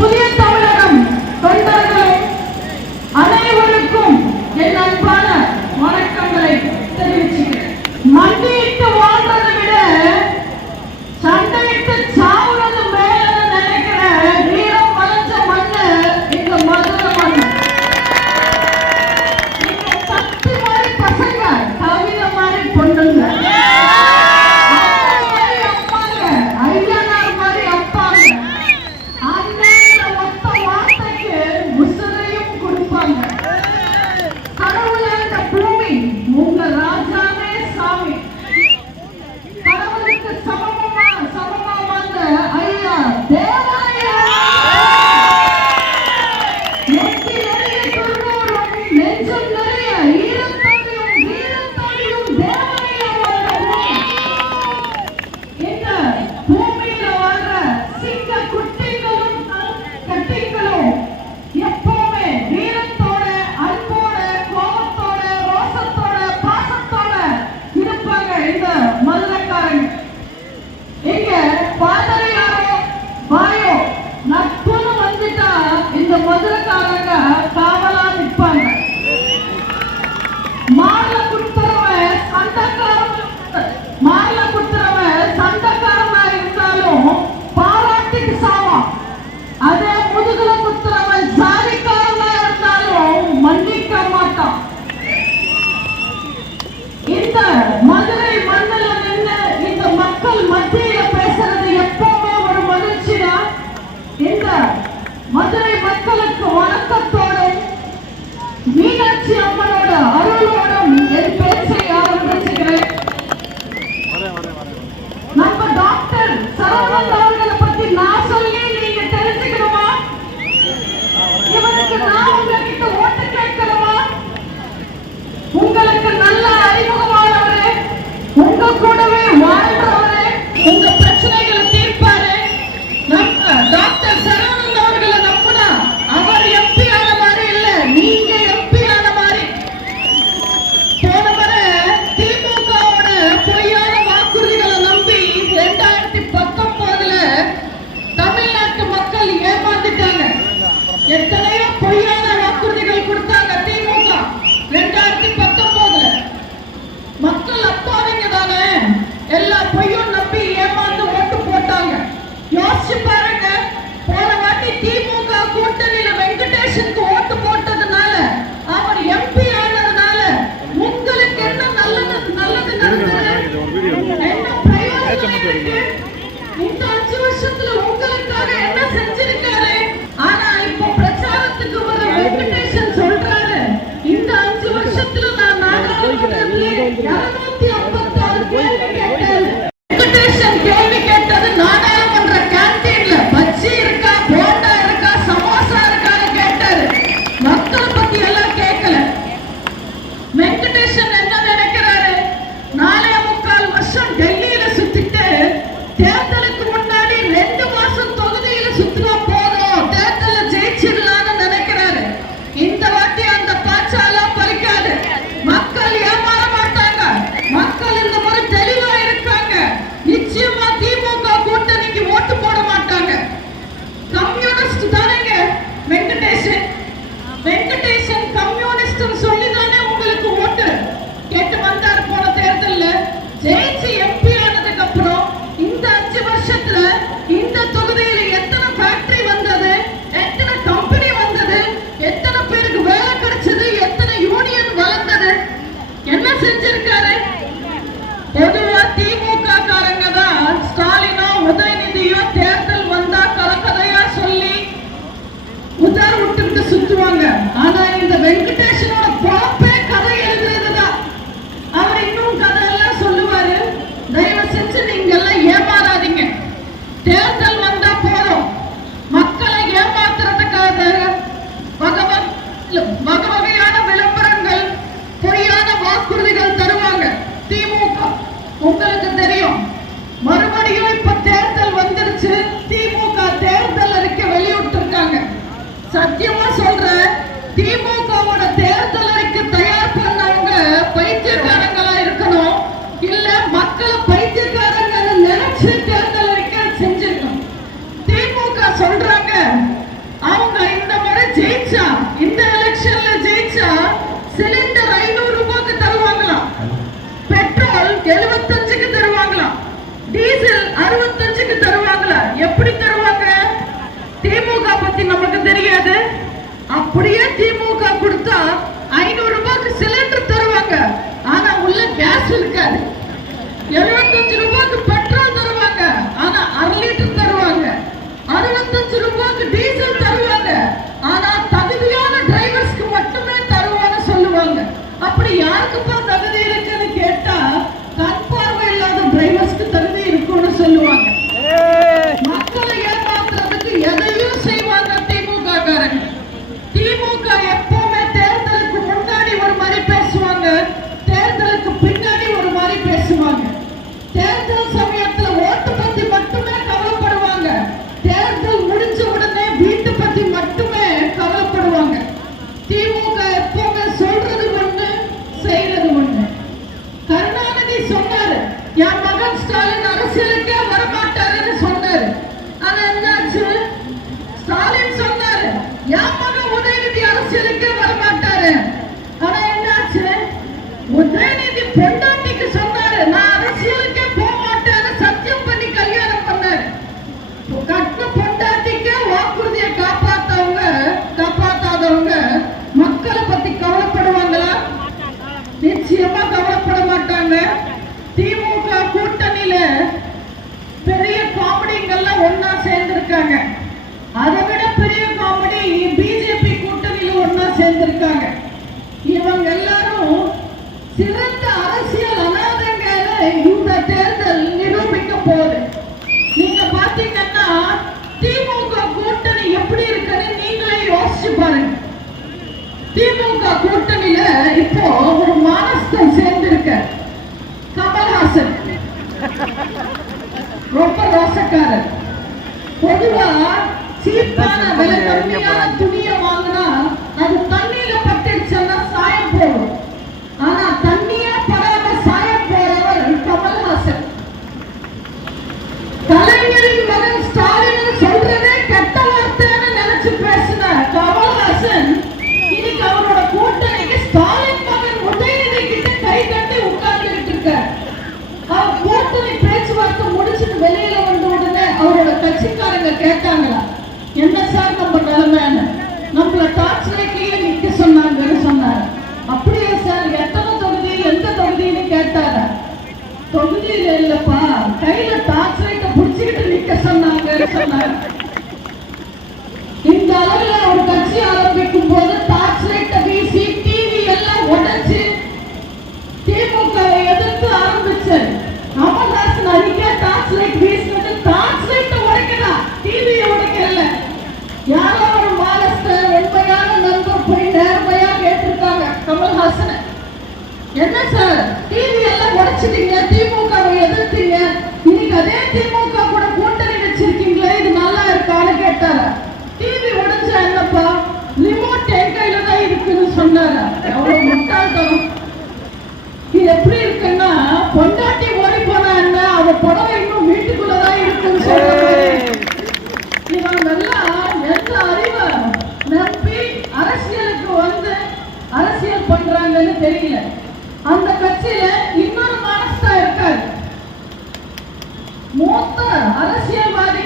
പുതിയ எத்தனையோ பொய்யான ஆனா இந்த வெங்கட சிலிண்டர் ஐநூறு ரூபாய்க்கு தருவாங்களாம். பெட்ரோல் எழுபத்தஞ்சுக்கு தருவாங்களாம். டீசல் அறுபத்தஞ்சுக்கு தருவாங்களா எப்படி தருவாங்க? திமுக பத்தி நமக்கு தெரியாது. அப்படியே திமுக கொடுத்தா ஐநூறு ரூபாய்க்கு சிலிண்டர் தருவாங்க. ஆனா உள்ள கேஸ் இருக்காது. எழுபத்தி ஒன்னா சேர்ந்திருக்காங்க. அதை விட பெரிய காமெடி பிஜேபி கூட்டணியில ஒன்னா சேர்ந்திருக்காங்க. இவங்க எல்லாரும் சிறந்த அரசியல் அனாதங்க இந்த தேர்தல் நிரூபிக்க போகுது. நீங்க பாத்தீங்கன்னா திமுக கூட்டணி எப்படி இருக்குன்னு நீங்களே யோசிச்சு பாருங்க. திமுக கூட்டணியில இப்போ ஒரு மானஸ்தம் சேர்ந்திருக்க. கமல்ஹாசன். ரொம்ப ரோசக்காரர். பொதுவா சீப்பான விலை கம்மியான ஒன்றில இல்லப்பா கையில டார்ச் லைட்ட புடிச்சுக்கிட்டு நிக்க சொன்னாங்க சொன்னாங்க. இந்த அளவுல ஒரு கட்சி ஆரம்பிக்கும் அந்த கட்சியில இன்னொரு மனசா இருக்காரு. மூத்த அரசியல்வாதி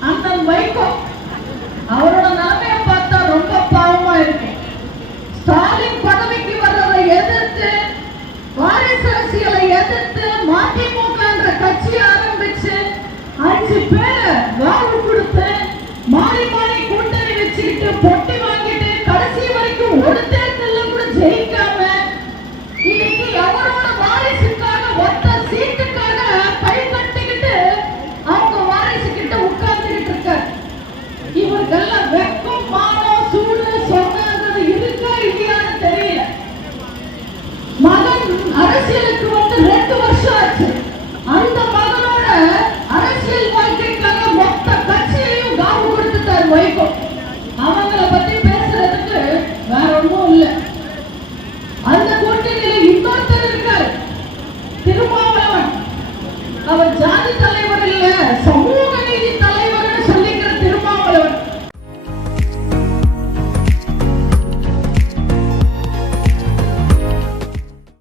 அந்த வைகோ. அவரோட நிலைமையை பார்த்தா ரொம்ப பாவமா இருக்கு. ஸ்டாலின் பதவிக்கு வர்றதை எதிர்த்து வாரிசு அரசியலை எதிர்த்து மதிமுகன்ற கட்சி ஆரம்பிச்சு அஞ்சு பேர்